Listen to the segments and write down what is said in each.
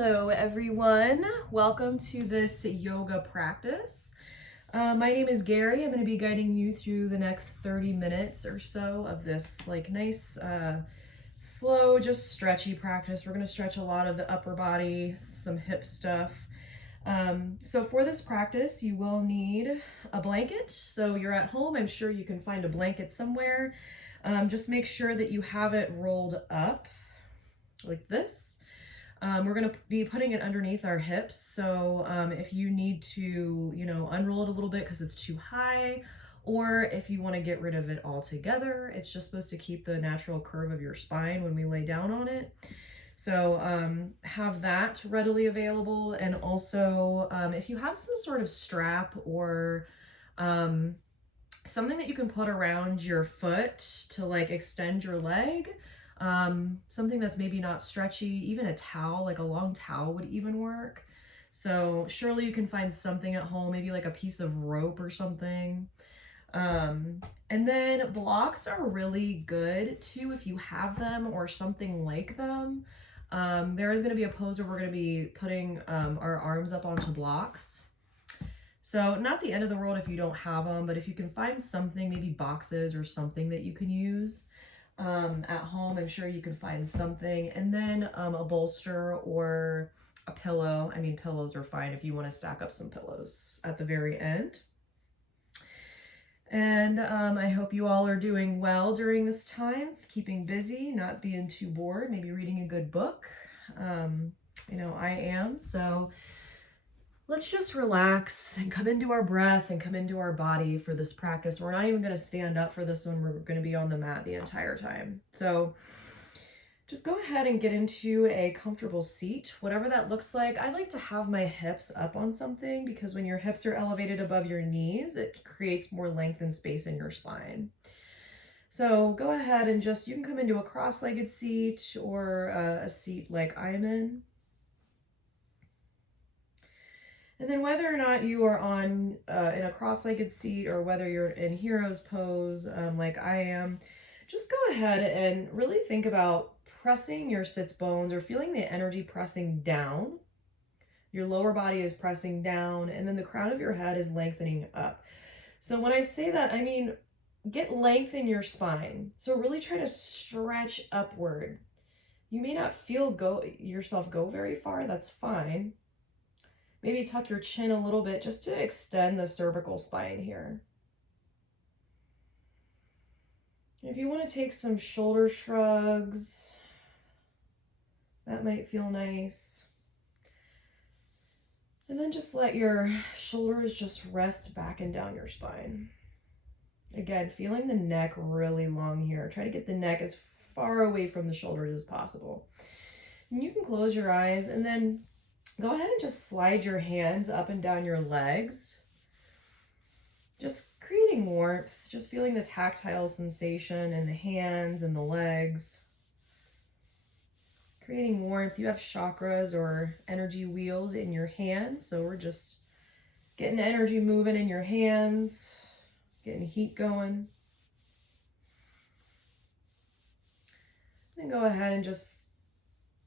Hello everyone, welcome to this yoga practice. My name is Gary. I'm going to be guiding you through the next 30 minutes or so of this nice slow, just stretchy practice. We're going to stretch a lot of the upper body, some hip stuff. So for this practice you will need a blanket. So you're at home, I'm sure you can find a blanket somewhere. Just make sure that you have it rolled up like this. We're going to be putting it underneath our hips. So if you need to, unroll it a little bit because it's too high, or if you want to get rid of it altogether, it's just supposed to keep the natural curve of your spine when we lay down on it. So have that readily available. And also if you have some sort of strap or something that you can put around your foot to extend your leg, something that's maybe not stretchy, even a towel, like a long towel would even work. So surely you can find something at home, maybe like a piece of rope or something. And then blocks are really good too if you have them or something like them. There is going to be a pose where we're going to be putting our arms up onto blocks. So not the end of the world if you don't have them, but if you can find something, maybe boxes or something that you can use at home, I'm sure you can find something. And then a bolster or a pillow. I mean, pillows are fine if you want to stack up some pillows at the very end. And I hope you all are doing well during this time, keeping busy, not being too bored, maybe reading a good book. I am. So let's just relax and come into our breath and come into our body for this practice. We're not even going to stand up for this one. We're going to be on the mat the entire time. So just go ahead and get into a comfortable seat, whatever that looks like. I like to have my hips up on something because when your hips are elevated above your knees, it creates more length and space in your spine. So go ahead and you can come into a cross-legged seat or a seat like I'm in. And then whether or not you are on in a cross-legged seat or whether you're in hero's pose like I am, just go ahead and really think about pressing your sits bones or feeling the energy pressing down. Your lower body is pressing down and then the crown of your head is lengthening up. So when I say that, I mean get length in your spine. So really try to stretch upward. You may not feel yourself go very far, that's fine. Maybe tuck your chin a little bit just to extend the cervical spine here. If you want to take some shoulder shrugs, that might feel nice. And then just let your shoulders just rest back and down your spine. Again, feeling the neck really long here. Try to get the neck as far away from the shoulders as possible. And you can close your eyes and then go ahead and just slide your hands up and down your legs. Just creating warmth, just feeling the tactile sensation in the hands and the legs. Creating warmth. You have chakras or energy wheels in your hands, so we're just getting energy moving in your hands, getting heat going. Then go ahead and just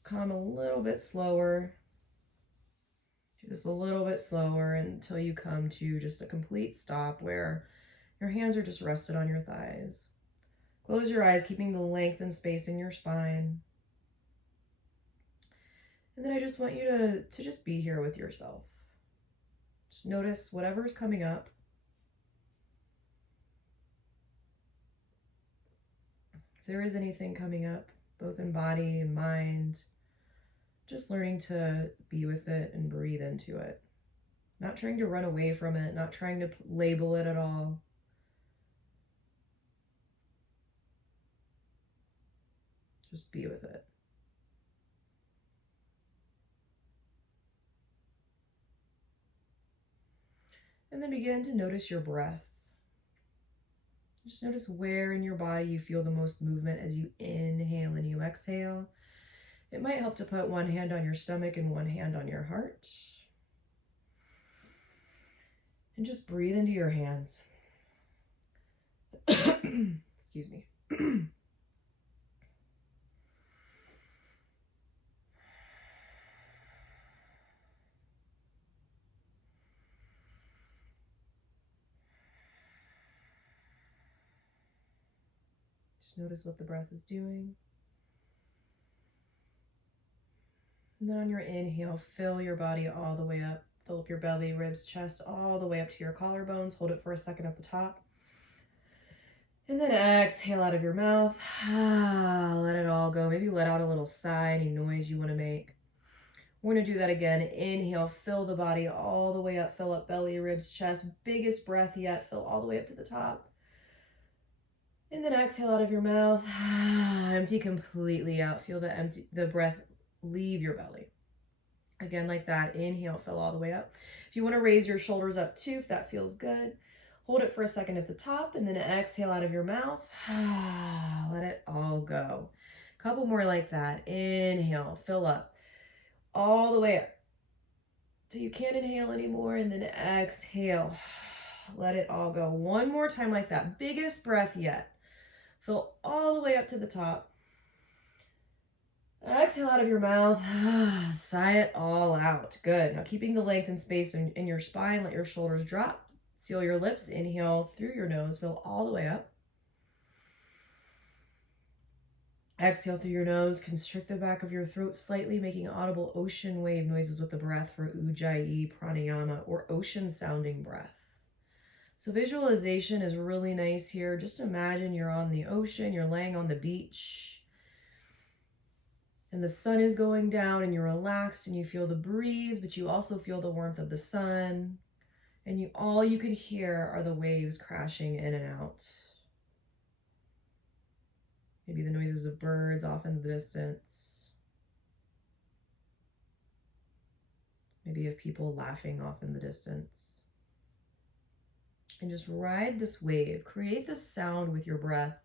come a little bit slower. Do this a little bit slower until you come to just a complete stop where your hands are just rested on your thighs. Close your eyes, keeping the length and space in your spine. And then I just want you to just be here with yourself. Just notice whatever's coming up. If there is anything coming up, both in body and mind, just learning to be with it and breathe into it. Not trying to run away from it, not trying to label it at all. Just be with it. And then begin to notice your breath. Just notice where in your body you feel the most movement as you inhale and you exhale. It might help to put one hand on your stomach and one hand on your heart. And just breathe into your hands. Excuse me. Just notice what the breath is doing. And then on your inhale, fill your body all the way up. Fill up your belly, ribs, chest, all the way up to your collarbones. Hold it for a second at the top. And then exhale out of your mouth. Let it all go. Maybe let out a little sigh, any noise you want to make. We're going to do that again. Inhale, fill the body all the way up. Fill up belly, ribs, chest. Biggest breath yet. Fill all the way up to the top. And then exhale out of your mouth. Empty completely out. Feel the breath leave your belly. Again, like that. Inhale, fill all the way up. If you want to raise your shoulders up too, if that feels good, hold it for a second at the top and then exhale out of your mouth. Let it all go. A couple more like that. Inhale, fill up all the way up till you can't inhale anymore, and then exhale. Let it all go. One more time like that. Biggest breath yet. Fill all the way up to the top. Exhale out of your mouth. Sigh it all out. Good. Now keeping the length and space in your spine, let your shoulders drop. Seal your lips. Inhale through your nose. Fill all the way up. Exhale through your nose. Constrict the back of your throat slightly, making audible ocean wave noises with the breath for Ujjayi pranayama, or ocean sounding breath. So visualization is really nice here. Just imagine you're on the ocean, you're laying on the beach, and the sun is going down and you're relaxed and you feel the breeze, but you also feel the warmth of the sun. And all you can hear are the waves crashing in and out. Maybe the noises of birds off in the distance. Maybe of people laughing off in the distance. And just ride this wave. Create this sound with your breath.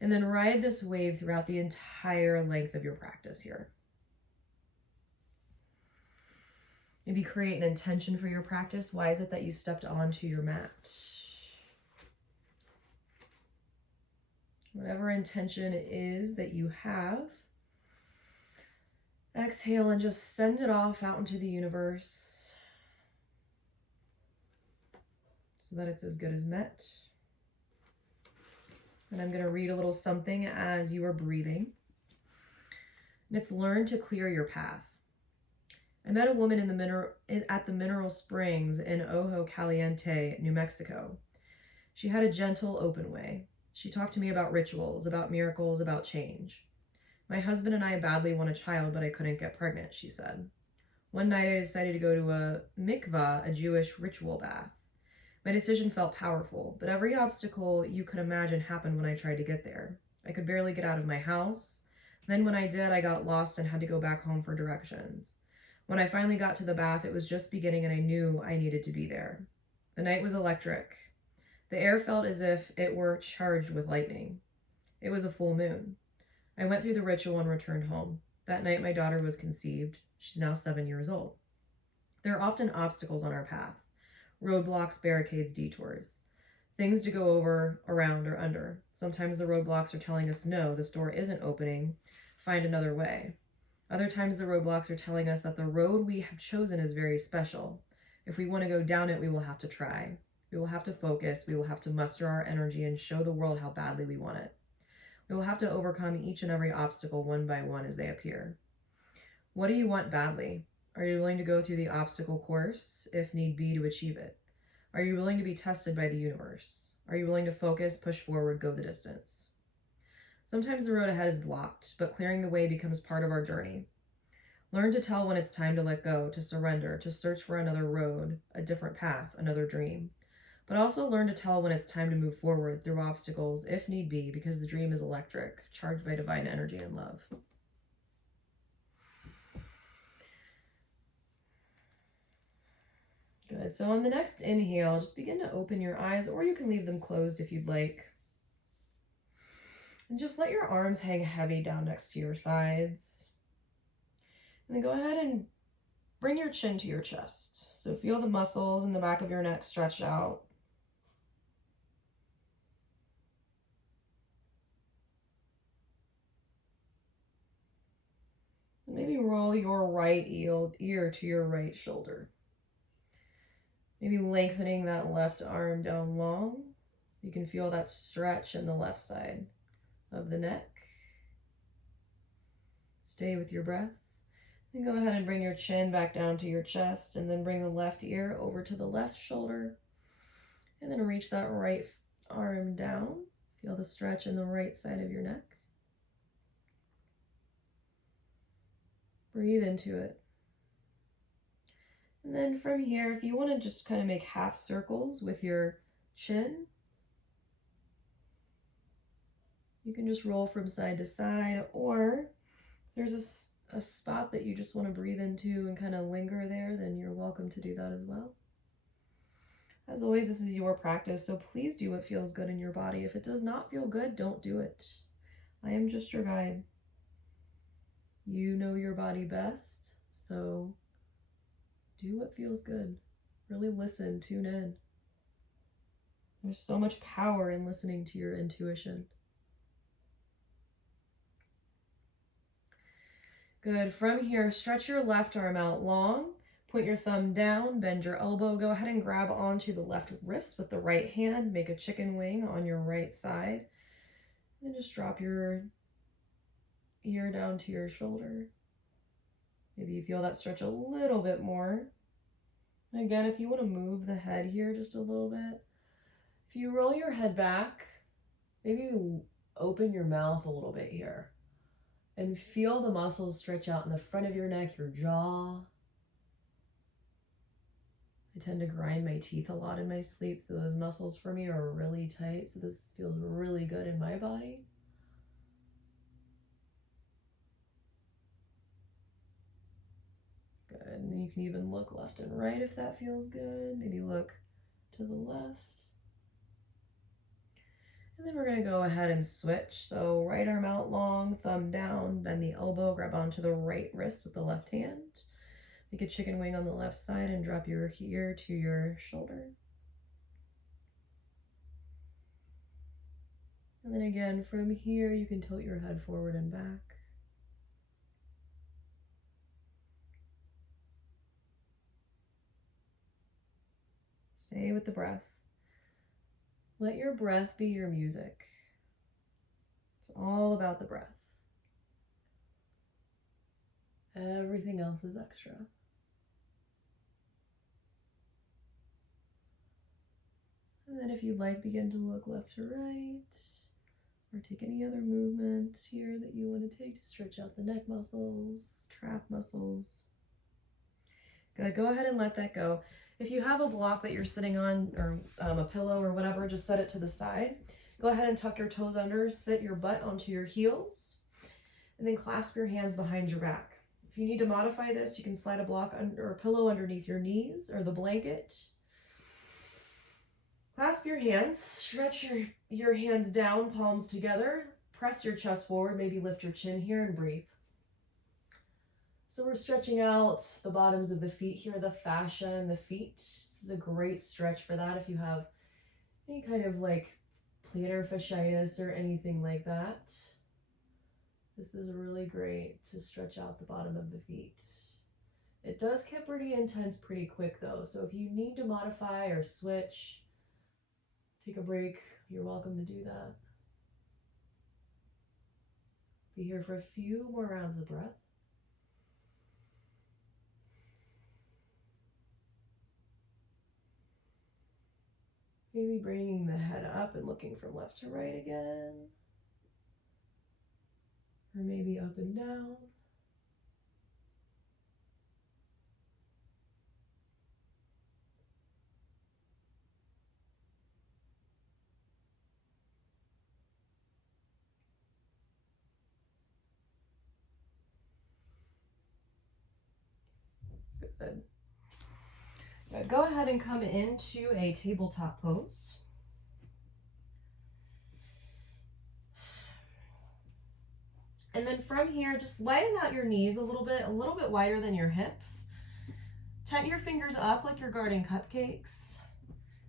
And then ride this wave throughout the entire length of your practice here. Maybe create an intention for your practice. Why is it that you stepped onto your mat? Whatever intention it is that you have, exhale and just send it off out into the universe so that it's as good as met. And I'm going to read a little something as you are breathing. And it's learn to clear your path. I met a woman at the mineral springs in Ojo Caliente, New Mexico. She had a gentle, open way. She talked to me about rituals, about miracles, about change. My husband and I badly want a child, but I couldn't get pregnant, she said. One night I decided to go to a mikvah, a Jewish ritual bath. My decision felt powerful, but every obstacle you could imagine happened when I tried to get there. I could barely get out of my house. Then when I did, I got lost and had to go back home for directions. When I finally got to the bath, it was just beginning and I knew I needed to be there. The night was electric. The air felt as if it were charged with lightning. It was a full moon. I went through the ritual and returned home. That night, my daughter was conceived. She's now 7 years old. There are often obstacles on our path. Roadblocks, barricades, detours. Things to go over, around, or under. Sometimes the roadblocks are telling us, no, this door isn't opening. Find another way. Other times the roadblocks are telling us that the road we have chosen is very special. If we want to go down it, we will have to try. We will have to focus. We will have to muster our energy and show the world how badly we want it. We will have to overcome each and every obstacle one by one as they appear. What do you want badly? Are you willing to go through the obstacle course, if need be, to achieve it? Are you willing to be tested by the universe? Are you willing to focus, push forward, go the distance? Sometimes the road ahead is blocked, but clearing the way becomes part of our journey. Learn to tell when it's time to let go, to surrender, to search for another road, a different path, another dream. But also learn to tell when it's time to move forward through obstacles, if need be, because the dream is electric, charged by divine energy and love. Good. So on the next inhale, just begin to open your eyes, or you can leave them closed if you'd like. And just let your arms hang heavy down next to your sides. And then go ahead and bring your chin to your chest. So feel the muscles in the back of your neck stretched out. And maybe roll your right ear to your right shoulder. Maybe lengthening that left arm down long. You can feel that stretch in the left side. of the neck. Stay with your breath. Then go ahead and bring your chin back down to your chest, and then bring the left ear over to the left shoulder. And then reach that right arm down. Feel the stretch in the right side of your neck. Breathe into it. And then from here, if you want to just kind of make half circles with your chin, you can just roll from side to side, or if there's a spot that you just want to breathe into and kind of linger there, then you're welcome to do that as well. As always, this is your practice, so please do what feels good in your body. If it does not feel good, don't do it. I am just your guide. You know your body best, so do what feels good. Really listen, tune in. There's so much power in listening to your intuition. Good. From here, stretch your left arm out long. Point your thumb down, bend your elbow. Go ahead and grab onto the left wrist with the right hand. Make a chicken wing on your right side. And just drop your ear down to your shoulder. Maybe you feel that stretch a little bit more. And again, if you want to move the head here just a little bit, if you roll your head back, maybe you open your mouth a little bit here and feel the muscles stretch out in the front of your neck, your jaw. I tend to grind my teeth a lot in my sleep, so those muscles for me are really tight, so this feels really good in my body. Good, and then you can even look left and right if that feels good. Maybe look to the left. And then we're going to go ahead and switch. So right arm out long, thumb down, bend the elbow, grab onto the right wrist with the left hand. Make a chicken wing on the left side and drop your ear to your shoulder. And then again, from here, you can tilt your head forward and back. Stay with the breath. Let your breath be your music. It's all about the breath. Everything else is extra. And then if you'd like, begin to look left to right, or take any other movement here that you want to take to stretch out the neck muscles, trap muscles. Good, go ahead and let that go. If you have a block that you're sitting on, or a pillow or whatever, just set it to the side. Go ahead and tuck your toes under, sit your butt onto your heels, and then clasp your hands behind your back. If you need to modify this, you can slide a block or a pillow underneath your knees or the blanket. Clasp your hands, stretch your hands down, palms together, press your chest forward, maybe lift your chin here and breathe. So we're stretching out the bottoms of the feet here, the fascia in the feet. This is a great stretch for that if you have any kind of like plantar fasciitis or anything like that. This is really great to stretch out the bottom of the feet. It does get pretty intense pretty quick though, so if you need to modify or switch, take a break, you're welcome to do that. Be here for a few more rounds of breath. Maybe bringing the head up and looking from left to right again. Or maybe up and down. Good. Good. Go ahead and come into a tabletop pose. And then from here, just lighten out your knees a little bit wider than your hips. Tighten your fingers up like you're guarding cupcakes.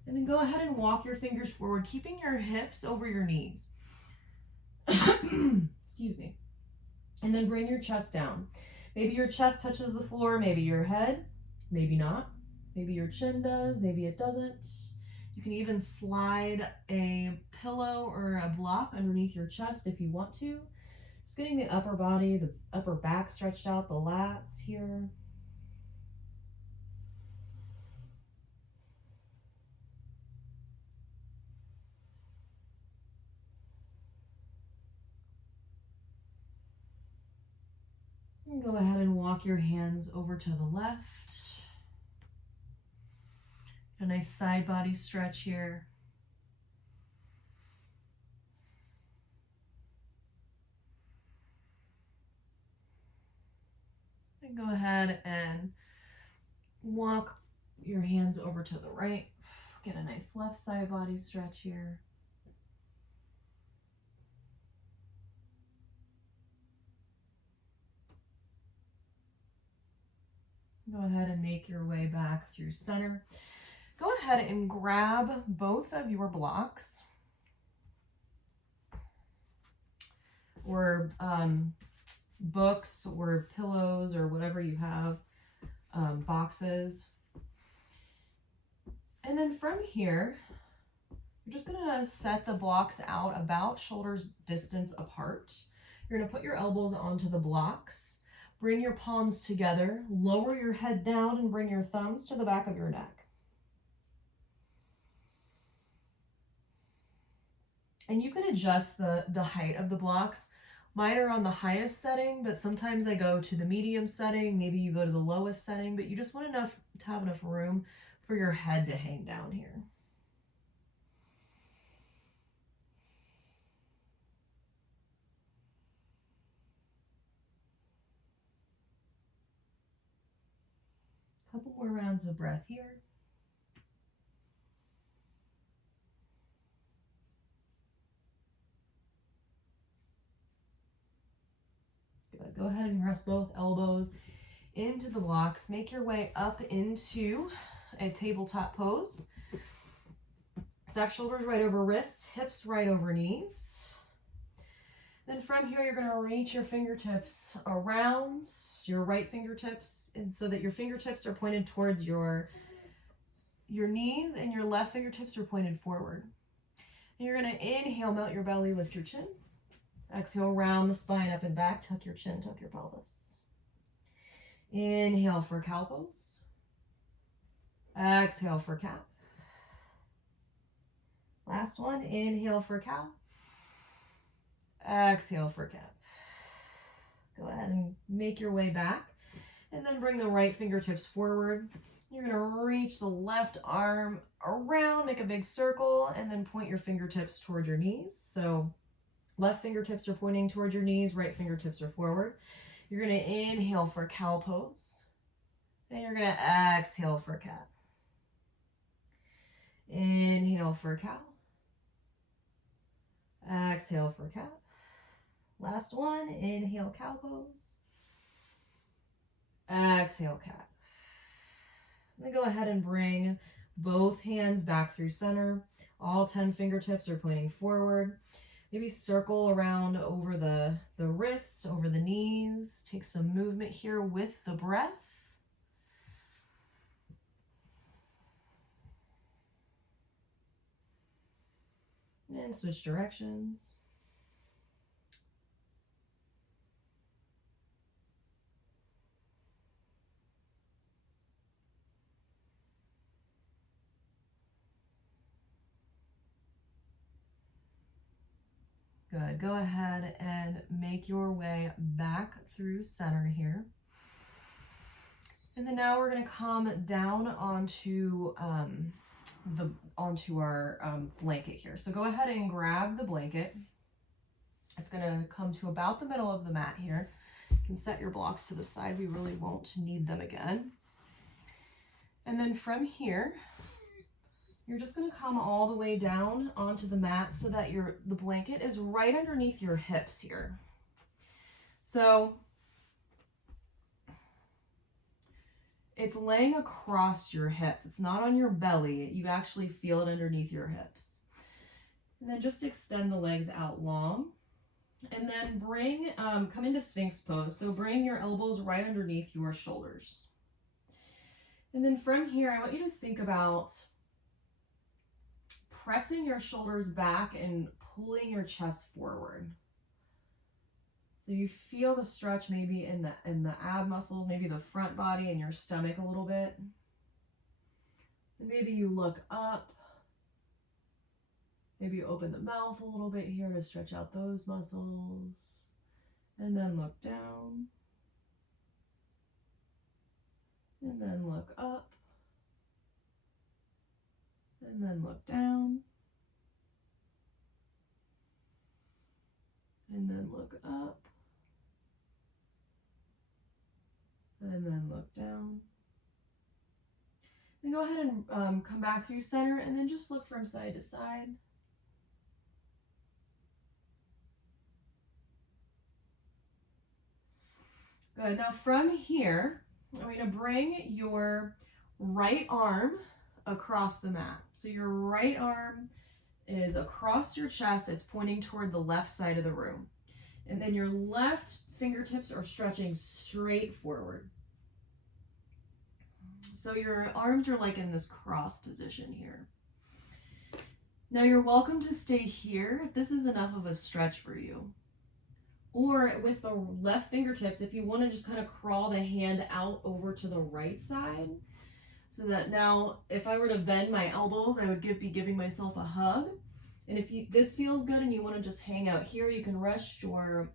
And then go ahead and walk your fingers forward, keeping your hips over your knees. Excuse me. And then bring your chest down. Maybe your chest touches the floor, maybe your head, maybe not. Maybe your chin does, maybe it doesn't. You can even slide a pillow or a block underneath your chest if you want to. Just getting the upper body, the upper back stretched out, the lats here. And go ahead and walk your hands over to the left. A nice side body stretch here. And go ahead and walk your hands over to the right. Get a nice left side body stretch here. Go ahead and make your way back through center. Go ahead and grab both of your blocks or books or pillows or whatever you have, boxes. And then from here, you're just gonna set the blocks out about shoulders distance apart. You're gonna put your elbows onto the blocks. Bring your palms together, lower your head down, and bring your thumbs to the back of your neck. And you can adjust the height of the blocks. Mine are on the highest setting, but sometimes I go to the medium setting. Maybe you go to the lowest setting, but you just want to have enough room for your head to hang down here. Couple more rounds of breath here. Good. Go ahead and press both elbows into the blocks. Make your way up into a tabletop pose. Stack shoulders right over wrists, hips right over knees. Then from here, you're going to reach your fingertips around your right fingertips, and so that your fingertips are pointed towards your knees and your left fingertips are pointed forward. And you're going to inhale, melt your belly, lift your chin. Exhale, round the spine up and back, tuck your chin, tuck your pelvis. Inhale for cow pose. Exhale for cat. Last one, inhale for cow. Exhale for cat. Go ahead and make your way back and then bring the right fingertips forward. You're going to reach the left arm around, make a big circle, and then point your fingertips towards your knees. So left fingertips are pointing towards your knees, right fingertips are forward. You're going to inhale for cow pose. Then you're going to exhale for cat. Inhale for cow. Exhale for cat. Last one, inhale cow pose. Exhale cat. Then go ahead and bring both hands back through center. All 10 fingertips are pointing forward. Maybe circle around over the wrists, over the knees. Take some movement here with the breath. And switch directions. Good. Go ahead and make your way back through center here. And then now we're going to come down onto our blanket here. So go ahead and grab the blanket. It's going to come to about the middle of the mat here. You can set your blocks to the side. We really won't need them again. And then from here, you're just going to come all the way down onto the mat so that the blanket is right underneath your hips here. So it's laying across your hips. It's not on your belly. You actually feel it underneath your hips. And then just extend the legs out long. And then come into Sphinx pose. So bring your elbows right underneath your shoulders. And then from here, I want you to think about pressing your shoulders back and pulling your chest forward. So you feel the stretch maybe in the ab muscles, maybe the front body and your stomach a little bit. And maybe you look up. Maybe you open the mouth a little bit here to stretch out those muscles. And then look down. And then look up. And then look down. And then look up. And then look down. Then go ahead and come back through center and then just look from side to side. Good. Now from here, I'm going to bring your right arm across the mat. So your right arm is across your chest. It's pointing toward the left side of the room. And then your left fingertips are stretching straight forward. So your arms are like in this cross position here. Now you're welcome to stay here if this is enough of a stretch for you. Or with the left fingertips, if you want to just kind of crawl the hand out over to the right side, so that now if I were to bend my elbows, I would be giving myself a hug. And if this feels good and you want to just hang out here, you can rest your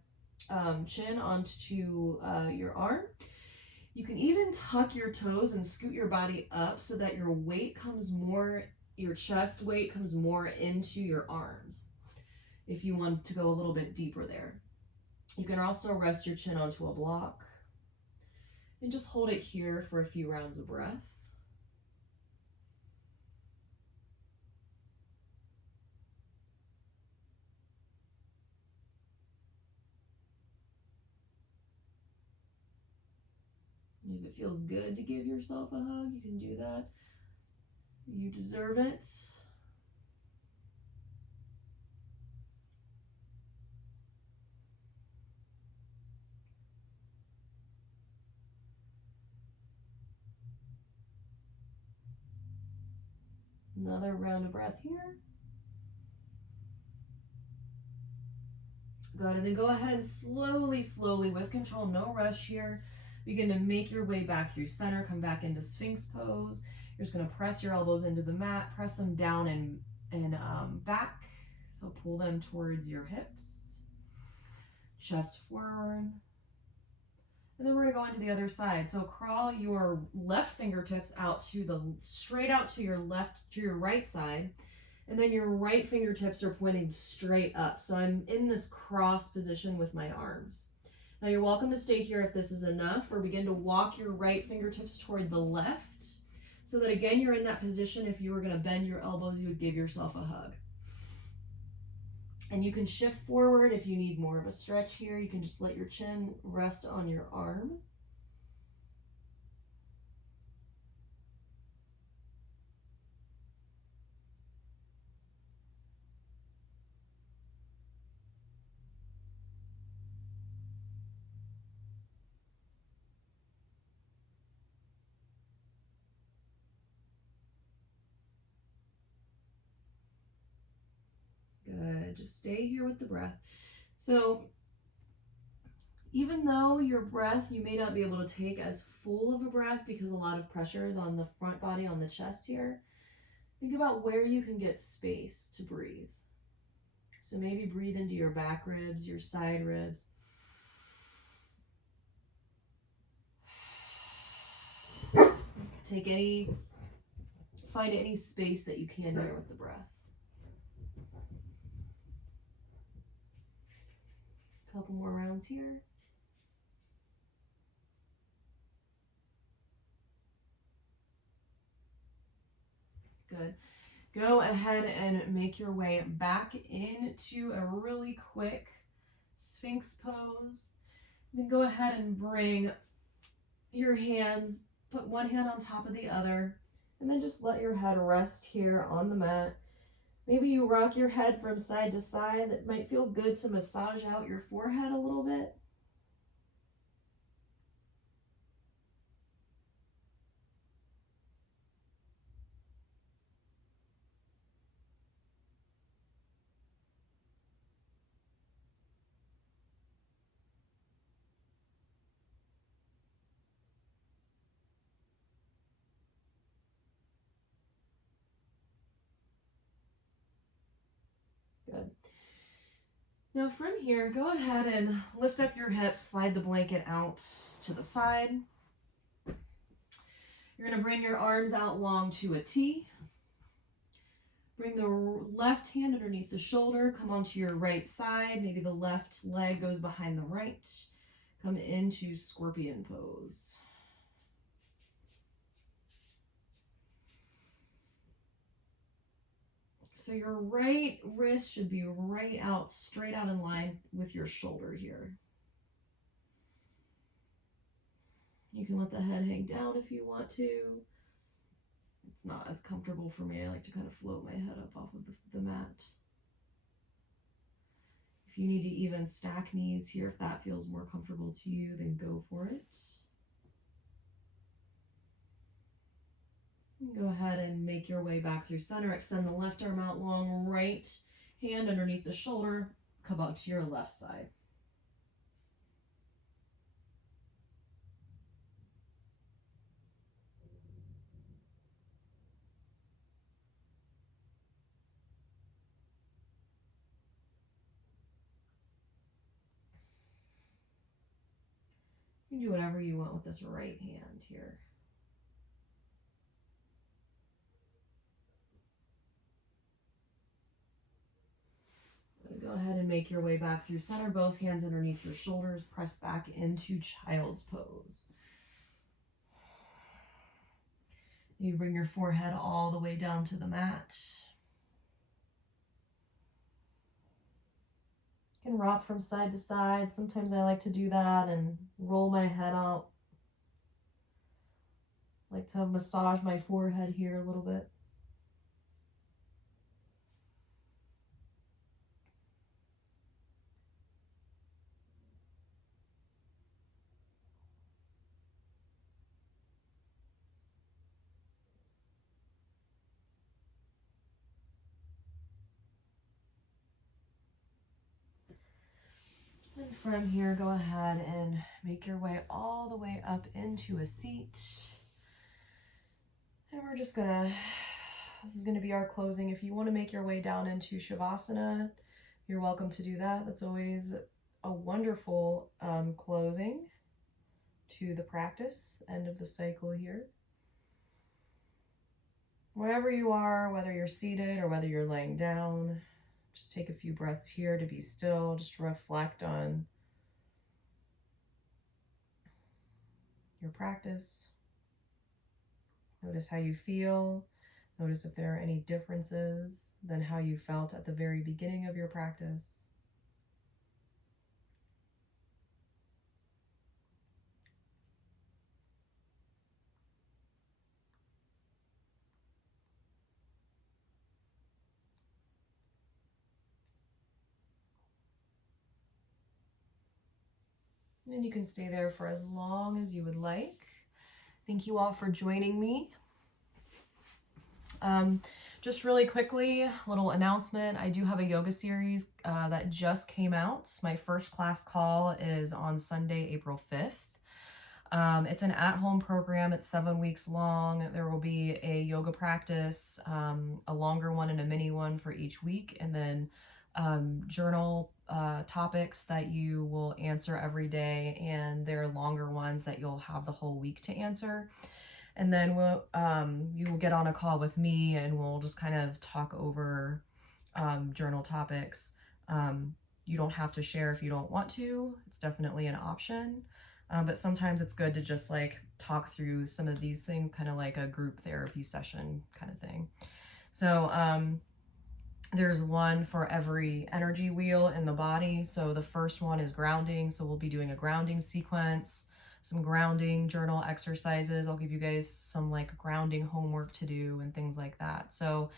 chin onto your arm. You can even tuck your toes and scoot your body up so that your weight comes more, your chest weight comes more into your arms if you want to go a little bit deeper there. You can also rest your chin onto a block and just hold it here for a few rounds of breath. If it feels good to give yourself a hug, you can do that. You deserve it. Another round of breath here. Good, and then go ahead and slowly, with control, no rush here, begin to make your way back through center, come back into Sphinx pose. You're just gonna press your elbows into the mat, press them down and back. So pull them towards your hips, chest forward. And then we're gonna go into the other side. So crawl your left fingertips out straight out to your right side. And then your right fingertips are pointing straight up. So I'm in this cross position with my arms. Now you're welcome to stay here if this is enough, or begin to walk your right fingertips toward the left. So that again, you're in that position. If you were gonna bend your elbows, you would give yourself a hug. And you can shift forward if you need more of a stretch here. You can just let your chin rest on your arm. Good, just stay here with the breath. So even though your breath, you may not be able to take as full of a breath because a lot of pressure is on the front body, on the chest here, think about where you can get space to breathe. So maybe breathe into your back ribs, your side ribs. Find any space that you can here with the breath. Couple more rounds here. Good. Go ahead and make your way back into a really quick Sphinx pose. Then go ahead and bring your hands, put one hand on top of the other, and then just let your head rest here on the mat. Maybe you rock your head from side to side. That might feel good to massage out your forehead a little bit. Now from here, go ahead and lift up your hips, slide the blanket out to the side. You're going to bring your arms out long to a T. Bring the left hand underneath the shoulder, come onto your right side. Maybe the left leg goes behind the right. Come into scorpion pose. So your right wrist should be right out, straight out in line with your shoulder here. You can let the head hang down if you want to. It's not as comfortable for me. I like to kind of float my head up off of the mat. If you need to even stack knees here, if that feels more comfortable to you, then go for it. Go ahead and make your way back through center. Extend the left arm out long, right hand underneath the shoulder. Come out to your left side. You can do whatever you want with this right hand here. Go ahead and make your way back through center, both hands underneath your shoulders, press back into child's pose. You bring your forehead all the way down to the mat. You can rock from side to side. Sometimes I like to do that and roll my head out. I like to massage my forehead here a little bit. And from here, go ahead and make your way all the way up into a seat. And we're just gonna, this is gonna be our closing. If you wanna make your way down into Shavasana, you're welcome to do that. That's always a wonderful closing to the practice, end of the cycle here. Wherever you are, whether you're seated or whether you're laying down, just take a few breaths here to be still, just reflect on your practice. Notice how you feel. Notice if there are any differences than how you felt at the very beginning of your practice. And you can stay there for as long as you would like. Thank you all for joining me. Just really quickly, a little announcement. I do have a yoga series that just came out. My first class call is on Sunday, April 5th. It's an at-home program. It's 7 weeks long. There will be a yoga practice, a longer one and a mini one for each week, and then journal topics that you will answer every day, and they're longer ones that you'll have the whole week to answer. And then you will get on a call with me and we'll just kind of talk over journal topics. You don't have to share if you don't want to. It's definitely an option. But sometimes it's good to just like talk through some of these things, kind of like a group therapy session kind of thing. So there's one for every energy wheel in the body. So the first one is grounding. So we'll be doing a grounding sequence, some grounding journal exercises. I'll give you guys some like grounding homework to do and things like that. So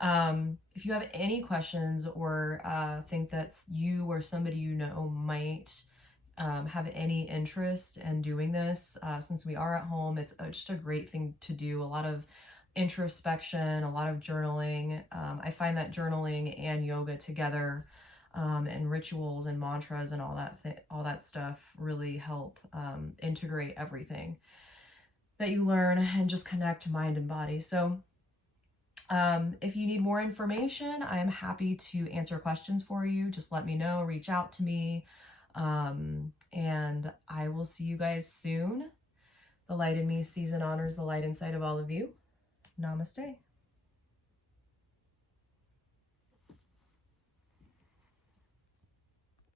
if you have any questions or think that you or somebody you know might have any interest in doing this, since we are at home, it's just a great thing to do. A lot of introspection, a lot of journaling. I find that journaling and yoga together, and rituals and mantras and all that stuff really help integrate everything that you learn and just connect mind and body. So If you need more information, I am happy to answer questions for you. Just let me know, reach out to me, and I will see you guys soon. The light in me sees and honors the light inside of all of you. Namaste.